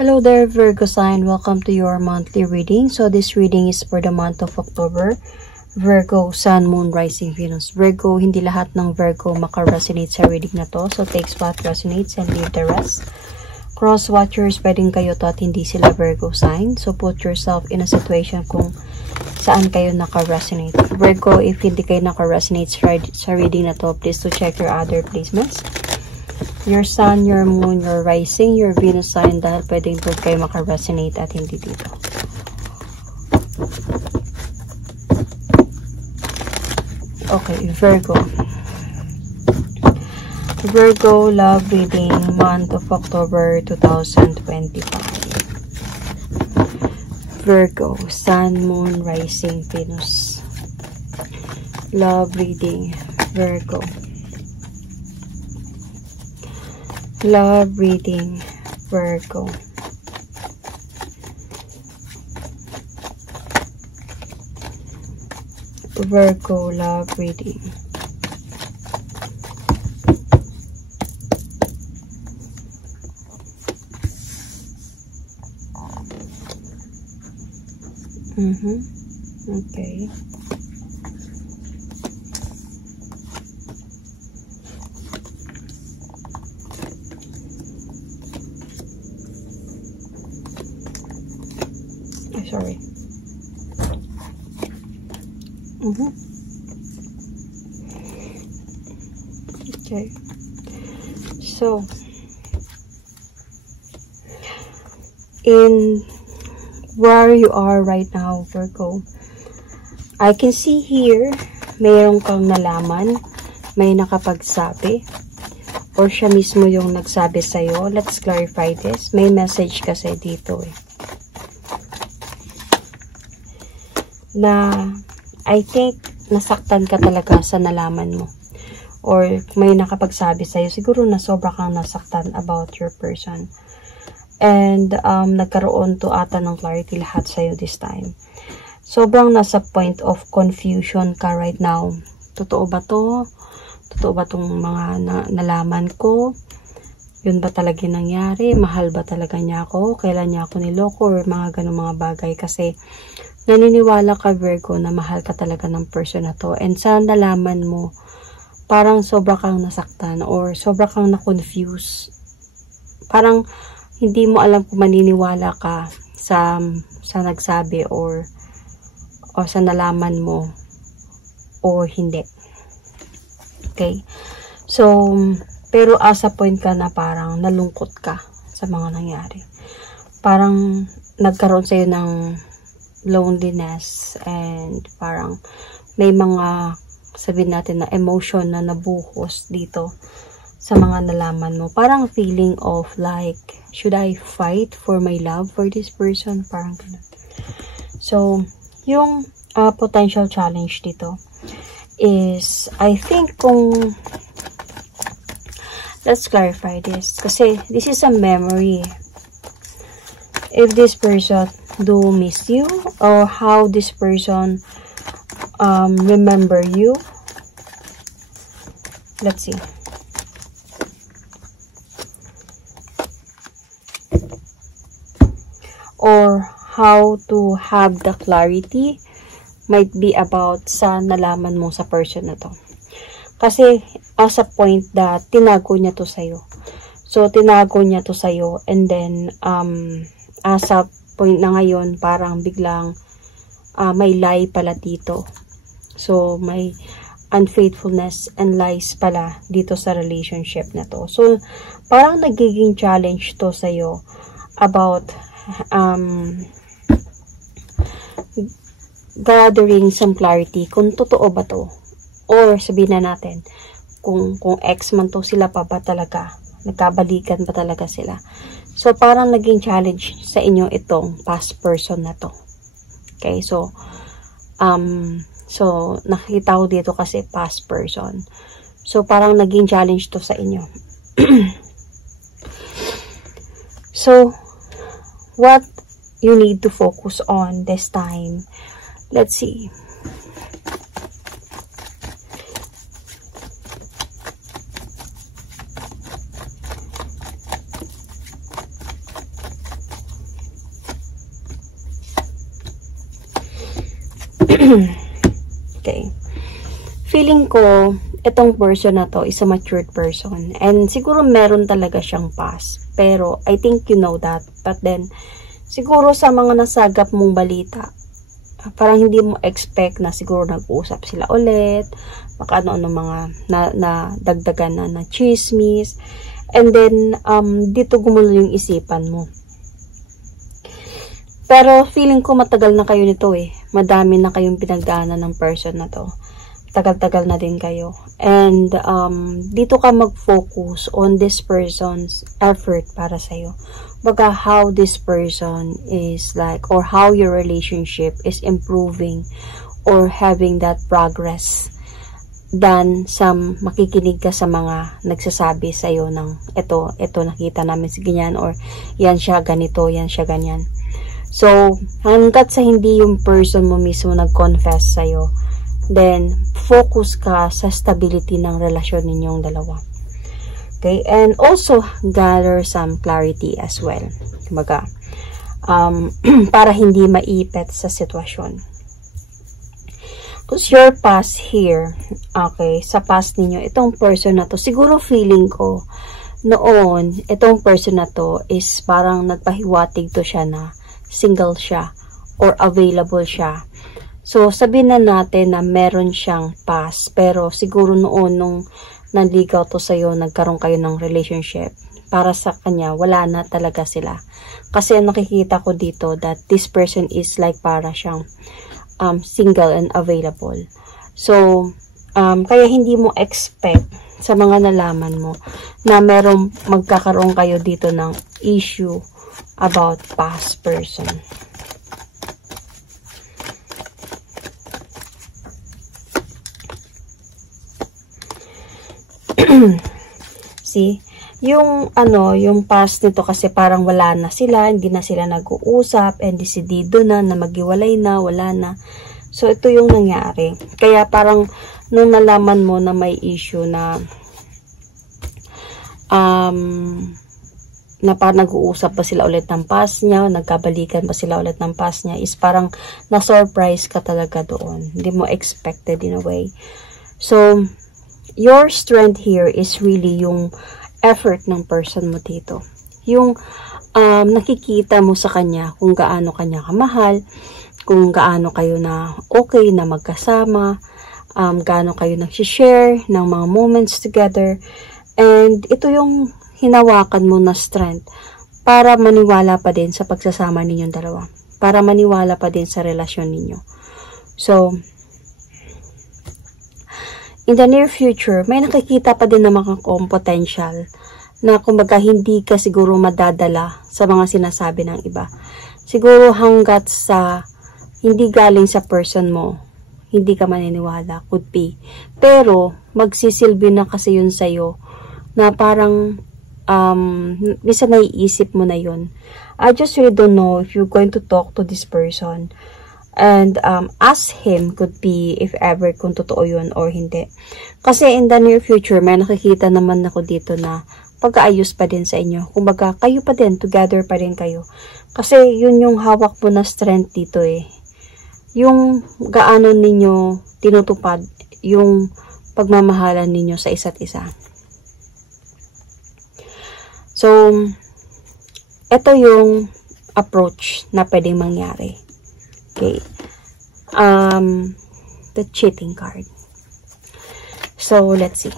Hello there, Virgo sign. Welcome to your monthly reading. So this reading is for the month of October. Virgo, Sun, Moon, Rising, Venus. Virgo, hindi lahat ng Virgo maka-resonate sa reading na to. So takes what resonates and leave the rest. Cross watchers, pwedeng kayo to at hindi sila Virgo sign. So put yourself in a situation kung saan kayo naka-resonate. Virgo, if hindi kayo naka-resonate sa reading na to, please to check your other placements. Your Sun, your Moon, your Rising, your Venus sign, dahil pwedeng doon kayo maka-resonate at hindi dito. Okay, Virgo. Virgo, love reading, month of October 2025. Virgo, Sun, Moon, Rising, Venus. Love reading, Virgo. Love reading, Virgo. Virgo, love reading. Okay. Sorry. Okay. So, in where you are right now, Virgo, I can see here, mayroon kang nalaman, may nakapagsabi, or siya mismo yung nagsabi sa'yo. Let's clarify this. May message kasi dito eh. Na I think nasaktan ka talaga sa nalaman mo, or may nakapagsabi sa'yo, siguro na sobra kang nasaktan about your person, and nagkaroon to ata ng clarity lahat sa'yo this time. Sobrang nasa point of confusion ka right now. Totoo ba to? Totoo ba tong mga nalaman ko? Yun ba talaga nangyari? Mahal ba talaga niya ako? Kailan niya ako niloko? Or mga ganong mga bagay. Kasi naniniwala ka, Virgo, na mahal ka talaga ng person na to. And sa nalaman mo, parang sobra kang nasaktan or sobra kang na-confuse. Parang hindi mo alam kung maniniwala ka sa nagsabi or sa nalaman mo or hindi. Okay? So, pero as a point ka na parang nalungkot ka sa mga nangyari. Parang nagkaroon sa'yo ng loneliness and parang may mga, sabihin natin, na emotion na nabuhos dito sa mga nalaman mo. Parang feeling of like, should I fight for my love for this person? Parang ganun. So, yung potential challenge dito is, I think kung, let's clarify this. Kasi this is a memory. If this person do miss you, or how this person remember you. Let's see. Or how to have the clarity might be about sa nalaman mo sa person na to. Kasi as a point that tinago niya to sa'yo. So, tinago niya to sa'yo, and then as a point na ngayon, parang biglang may lie pala dito. So, may unfaithfulness and lies pala dito sa relationship na to. So, parang nagiging challenge to sa'yo about gathering some clarity kung totoo ba to. Or sabihin na natin, kung ex man to, sila pa ba talaga? Nagkabalikan pa talaga sila? So, parang naging challenge sa inyo itong past person na to. Okay, so, nakikita ko dito kasi past person. So, parang naging challenge to sa inyo. So, what you need to focus on this time, let's see. Okay. Feeling ko, itong person na to is a matured person. And siguro meron talaga siyang past. Pero, I think you know that. But then, siguro sa mga nasagap mong balita, parang hindi mo expect na siguro nag-uusap sila ulit. Baka ano-ano mga na dagdagan na chismis. And then, dito gumulo yung isipan mo. Pero feeling ko matagal na kayo nito eh. Madami na kayong pinagdaanan ng person na to. Tagal-tagal na din kayo. And dito ka mag-focus on this person's effort para sa'yo. Baga how this person is like, or how your relationship is improving or having that progress than sa makikinig ka sa mga nagsasabi sa'yo ng ito nakita namin si ganyan, or yan siya ganito, yan siya ganyan. So, hanggat sa hindi yung person mo mismo nag-confess sa'yo, then, focus ka sa stability ng relasyon ninyong dalawa. Okay? And also, gather some clarity as well. Kumbaga, para hindi maipit sa sitwasyon. Because your past here, okay, sa past ninyo, itong person na to, siguro feeling ko, noon, itong person na to is parang nagpahiwatig to siya na single siya or available siya. So, sabihin na natin na meron siyang past, pero siguro noon nung nanligaw to sa'yo, nagkaroon kayo ng relationship, para sa kanya, wala na talaga sila. Kasi nakikita ko dito that this person is like para siyang single and available. So, kaya hindi mo expect sa mga nalaman mo na merong magkakaroon kayo dito ng issue about past person. See, yung yung past nito kasi parang wala na sila, hindi na sila nag-uusap, and desidido na maghiwalay na, wala na. So, ito yung nangyari. Kaya parang nung nalaman mo na may issue na na parang nag-uusap ba sila ulit ng past niya, nagkabalikan ba sila ulit ng past niya, is parang na-surprise ka talaga doon. Hindi mo expected in a way. So, your strength here is really yung effort ng person mo dito. Yung nakikita mo sa kanya kung gaano kanya kamahal, kung gaano kayo na okay na magkasama, gaano kayo nag-share ng mga moments together. And ito yung hinawakan mo na strength para maniwala pa din sa pagsasama ninyong dalawa. Para maniwala pa din sa relasyon ninyo. So, in the near future, may nakikita pa din na mga potential na kumbaga hindi ka siguro madadala sa mga sinasabi ng iba. Siguro hanggat sa hindi galing sa person mo, hindi ka maniniwala, could be. Pero, magsisilbi na kasi yun sa'yo na parang minsan naiisip mo na yun. I just really don't know if you're going to talk to this person. And ask him, could be if ever kung totoo yun or hindi. Kasi in the near future, may nakikita naman ako dito na pag-aayos pa din sa inyo. Kumbaga, kayo pa din, together pa rin kayo. Kasi yun yung hawak mo na strength dito eh. Yung gaano ninyo tinutupad yung pagmamahalan ninyo sa isa't isa. So, ito yung approach na pwedeng mangyari. Okay. The cheating card. So, let's see.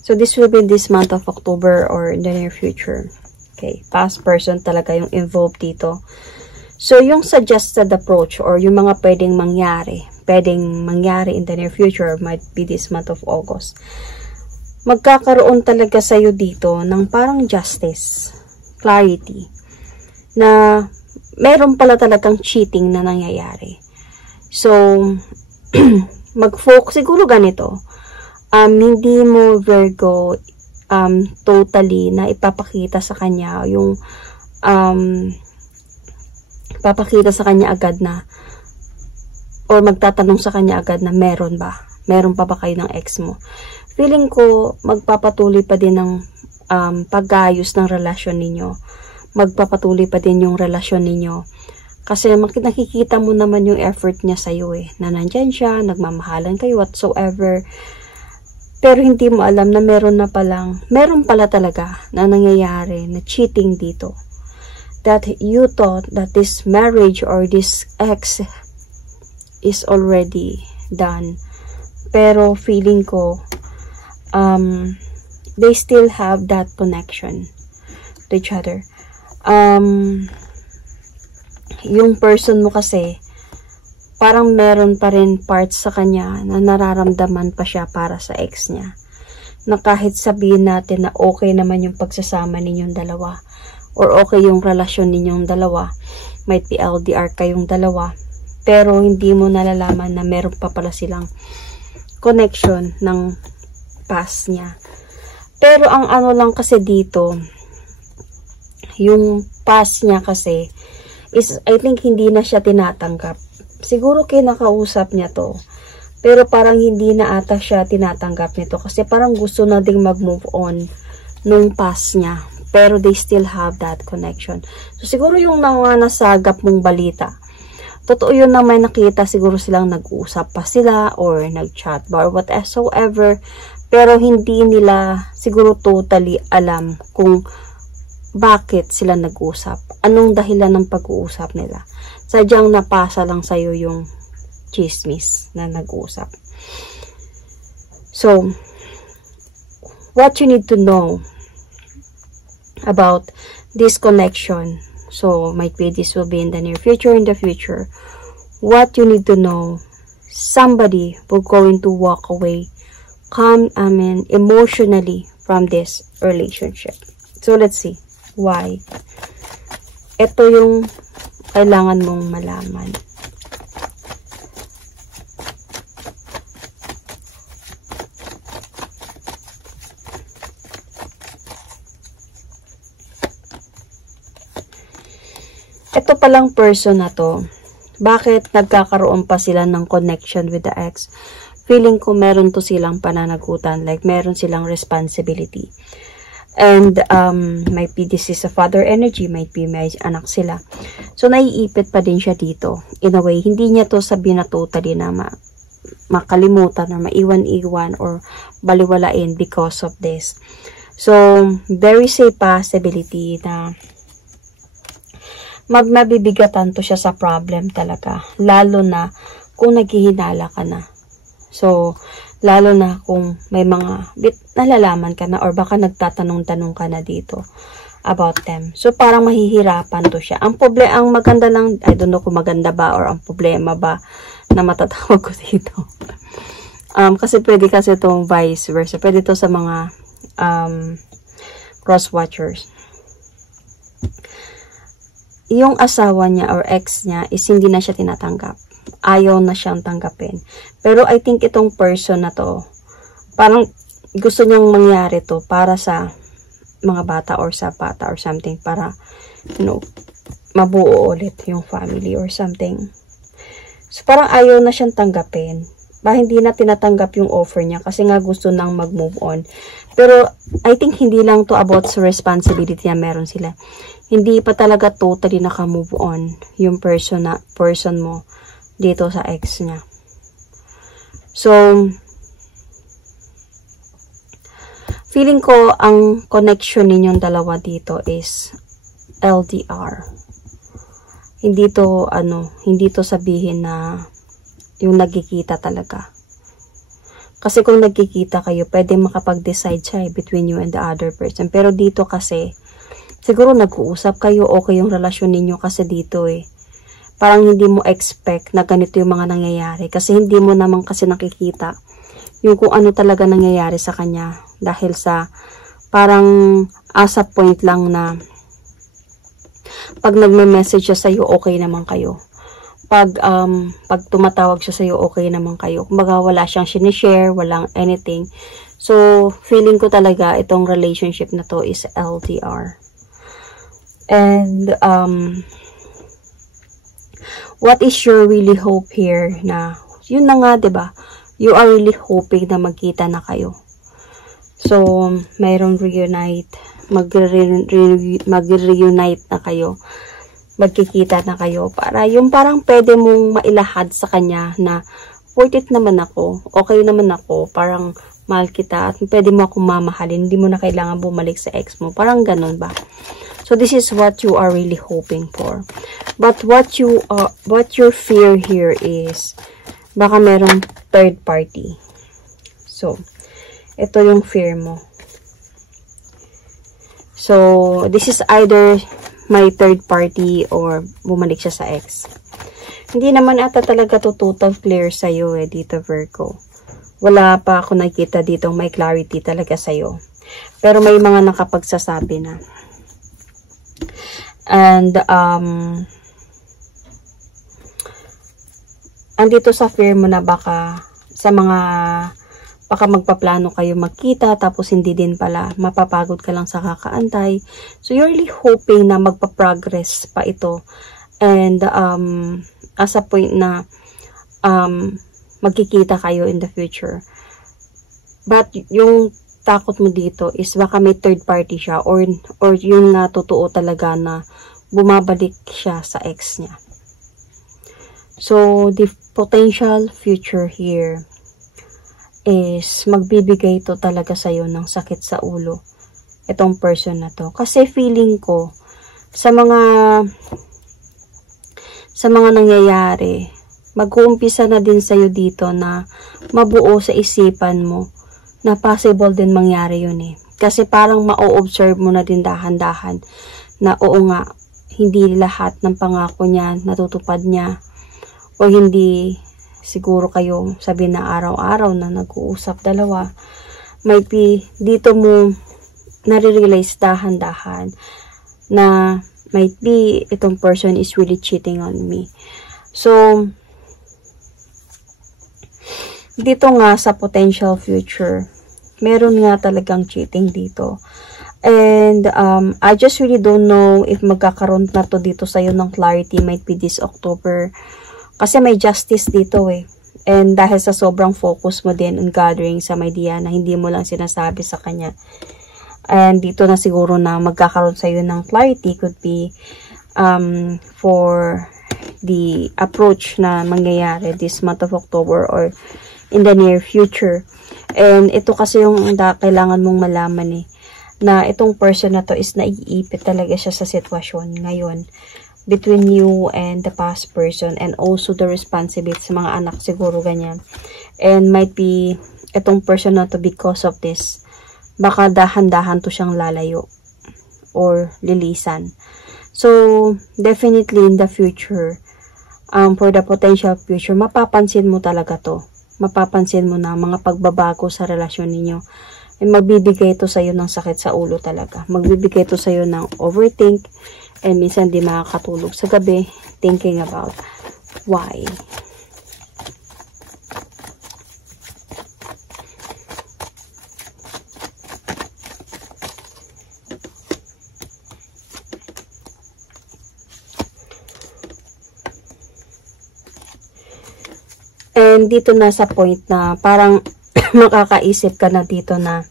So, this will be this month of October or in the near future. Okay. Past person talaga yung involved dito. So, yung suggested approach or yung mga pwedeng mangyari in the near future, might be this month of August. Magkakaroon talaga sa'yo dito ng parang justice, clarity, na meron pala talagang cheating na nangyayari. So, mag-focus, siguro ganito, hindi mo Virgo totally na ipapakita sa kanya yung papakita sa kanya agad na or magtatanong sa kanya agad na meron pa ba kayo ng ex mo. feeling ko magpapatuloy pa din ng pag-ayos ng relasyon ninyo. Magpapatuloy pa din yung relasyon ninyo. Kasi nakikita mo naman yung effort niya sa'yo na nandyan siya, nagmamahalan kayo, whatsoever. Pero hindi mo alam na meron pala talaga na nangyayari na cheating dito. That you thought that this marriage or this ex is already done. Pero feeling ko, they still have that connection to each other. Yung person mo kasi, parang meron pa rin parts sa kanya na nararamdaman pa siya para sa ex niya. Na kahit sabihin natin na okay naman yung pagsasama ninyong dalawa, or okay yung relasyon ninyong dalawa, might be LDR kayong dalawa, pero hindi mo nalalaman na meron pa pala silang connection ng past niya. Pero ang ano lang kasi dito, yung past niya kasi is, I think hindi na siya tinatanggap. Siguro kinakausap niya to, pero parang hindi na ata siya tinatanggap nito kasi parang gusto na ding mag-move on nung past niya. Pero they still have that connection. So, siguro yung nasagap mong balita, totoo yun na may nakita, siguro silang nag-usap pa sila, or nag-chat ba, or whatever. Pero hindi nila siguro totally alam kung bakit sila nag-usap. Anong dahilan ng pag-uusap nila. Sadyang napasa lang sa'yo yung chismis na nag-usap. So, what you need to know about this connection, so might be this will be in the near future, in the future, what you need to know, somebody will going to walk away emotionally from this relationship. So let's see why. Ito yung kailangan mong malaman. Ito palang person na to, bakit nagkakaroon pa sila ng connection with the ex? Feeling ko meron to silang pananagutan, like meron silang responsibility. And might be this is a father energy, might be may anak sila. So naiipit pa din siya dito. In a way, hindi niya to sabihin na totally na makalimutan or maiwan-iwan or baliwalain because of this. So there is a possibility na mabibigatan to siya sa problem talaga. Lalo na kung naghihinala ka na. So, lalo na kung may mga nalalaman ka na or baka nagtatanong-tanong ka na dito about them. So, parang mahihirapan to siya. Ang maganda lang, I don't know kung maganda ba or ang problema ba na matatawag ko dito. Kasi pwede kasi itong vice versa. Pwede to sa mga cross-watchers. Yung asawa niya or ex niya is hindi na siya tinatanggap. Ayaw na siyang tanggapin. Pero I think itong person na to, parang gusto niyang mangyari to para sa mga bata or sa bata or something, para, mabuo ulit yung family or something. So parang ayaw na siyang tanggapin. Hindi na tinatanggap yung offer niya kasi nga gusto nang mag-move on. Pero I think hindi lang to about sa responsibility na meron sila. Hindi pa talaga totally naka-move on yung person mo dito sa ex niya. So, feeling ko ang connection ninyong dalawa dito is LDR. Hindi to sabihin na yung nagkikita talaga. Kasi kung nagkikita kayo, pwede makapag-decide siya between you and the other person. Pero dito kasi, siguro nag-uusap kayo, okay yung relasyon ninyo kasi dito parang hindi mo expect na ganito yung mga nangyayari. Kasi hindi mo naman kasi nakikita yung kung ano talaga nangyayari sa kanya. Dahil sa parang asa point lang na pag nagme-message siya sa'yo, okay naman kayo. Pag tumatawag siya sa'yo, okay naman kayo. Kumbaga wala siyang sinishare, walang anything. So, feeling ko talaga itong relationship na to is LDR. And, what is your really hope here na, yun na nga, diba? You are really hoping na magkita na kayo. So, mayroong reunite. Mag-reunite na kayo. Magkikita na kayo. Para yung parang pwede mong mailahad sa kanya na worth it naman ako. Okay naman ako. Parang mahal kita. At pwede mo akong mamahalin. Hindi mo na kailangan bumalik sa ex mo. Parang ganun ba? So, this is what you are really hoping for. But what your fear here is, baka merong third party. So, ito yung fear mo. So, this is either may third party or bumalik siya sa ex. Hindi naman ata talaga to total clear sa'yo dito Virgo. Wala pa ako nakikita dito may clarity talaga sa'yo. Pero may mga nakapagsasabi na. And, andito sa fear mo na baka sa mga baka magpaplano kayo magkita tapos hindi din pala mapapagod ka lang sa kakaantay. So you're really hoping na magpa-progress pa ito and as a point na magkikita kayo in the future. But yung takot mo dito is baka may third party siya or yung natotoo talaga na bumabalik siya sa ex niya. So the potential future here is magbibigay ito talaga sa'yo ng sakit sa ulo. Itong person na to. Kasi feeling ko, sa mga nangyayari, mag-uumpisa na din sa'yo dito na mabuo sa isipan mo na possible din mangyari yun Kasi parang ma-observe mo na din dahan-dahan na oo nga, hindi lahat ng pangako niya natutupad niya o hindi siguro kayo sabi na araw-araw na nag-uusap dalawa, might be dito mo nare-realize dahan-dahan na might be itong person is really cheating on me. So, dito nga sa potential future, meron nga talagang cheating dito. And, I just really don't know if magkakaroon na to dito sa'yo ng clarity, might be this October. Kasi may justice dito And dahil sa sobrang focus mo din on gathering sa idea na hindi mo lang sinasabi sa kanya. And dito na siguro na magkakaroon sa'yo ng clarity could be for the approach na mangyayari this month of October or in the near future. And ito kasi yung kailangan mong malaman na itong person na to is naiipit talaga siya sa sitwasyon ngayon between you and the past person and also the responsibility sa mga anak siguro ganyan. And might be itong person na to because of this baka dahan-dahan to siyang lalayo or lilisan. So definitely in the future for the potential future mapapansin mo talaga to. Mapapansin mo na mga pagbabago sa relasyon ninyo. And magbibigay ito sa'yo ng sakit sa ulo talaga. Magbibigay ito sa'yo ng overthink. And minsan di makakatulog sa gabi thinking about why. And dito na sa point na parang makakaisip ka na dito na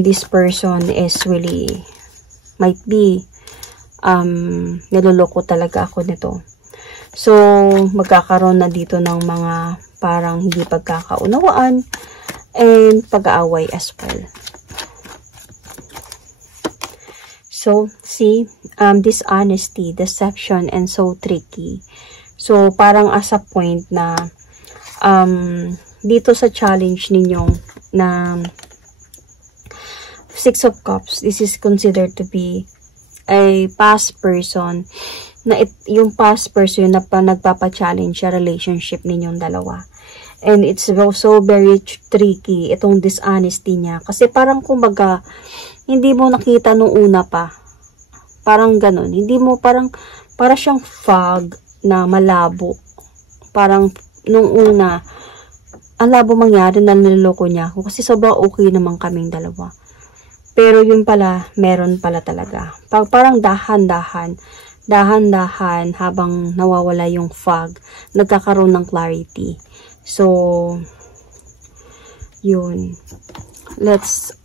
this person is really might be niloloko talaga ako nito. So, magkakaroon na dito ng mga parang hindi pagkakaunawaan and pag-aaway as well. So, see, dishonesty, deception, and so tricky. So, parang as a point na dito sa challenge ninyong na Six of Cups, this is considered to be a past person na yung past person na nagpapa-challenge sa relationship ninyong dalawa. And it's so very tricky itong dishonesty niya. Kasi parang kumbaga, hindi mo nakita nung una pa. Parang ganun. Hindi mo para siyang fog na malabo. Parang nung una, ang labo mangyari na niloloko niya ako. Kasi sobrang okay naman kaming dalawa. Pero yun pala, meron pala talaga. Parang dahan-dahan habang nawawala yung fog, nagkakaroon ng clarity. So, yun. Let's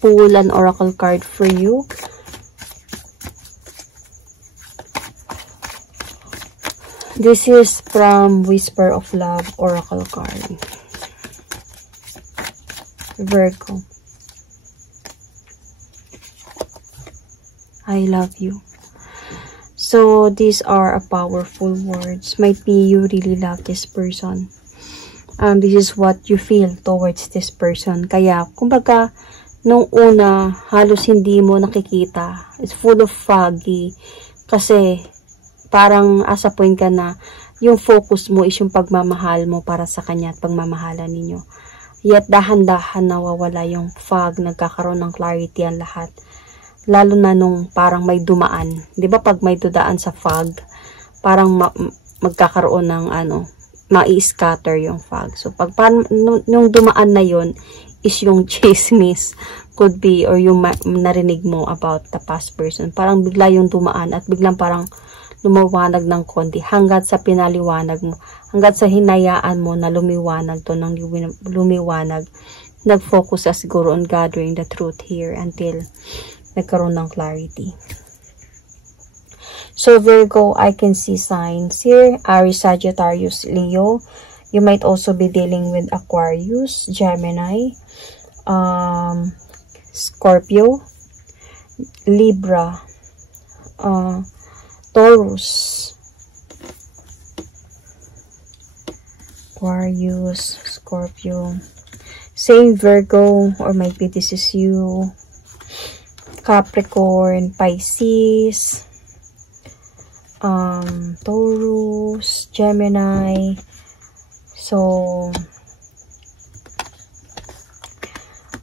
pull an oracle card for you. This is from Whisper of Love oracle card. Virgo, I love you. So these are a powerful words. Might be you really love this person. This is what you feel towards this person. Kaya, kumbaga, nung una, halos hindi mo nakikita. It's full of foggy. Kasi, parang asa point ka na, yung focus mo is yung pagmamahal mo para sa kanya at pagmamahalan ninyo. Yet, dahan-dahan nawawala yung fog, nagkakaroon ng clarity ang lahat. Lalo na nung parang may dumaan. Di ba pag may dudaan sa fog, parang magkakaroon ng mai-scatter yung fog. So, pag nung dumaan na yon is yung chismis could be or yung narinig mo about the past person. Parang bigla yung dumaan at biglang parang lumawanag ng konti hanggat sa pinaliwanag mo. Hanggat sa hinayaan mo na lumiwanag to ng lumiwanag. Nag-focus siguro on gathering the truth here until nagkaroon ng clarity. So, Virgo, I can see signs here. Aries, Sagittarius, Leo. You might also be dealing with Aquarius, Gemini, Scorpio, Libra, Taurus, Aquarius, Scorpio. Same Virgo, or might be this is you. Capricorn, Pisces, Taurus, Gemini. So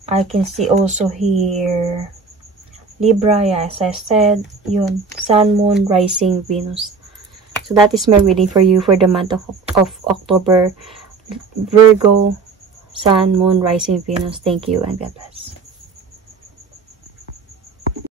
I can see also here Libra, yeah, as I said, yun, Sun, Moon, Rising, Venus. So that is my reading for you for the month of October. Virgo, Sun, Moon, Rising, Venus. Thank you and God bless.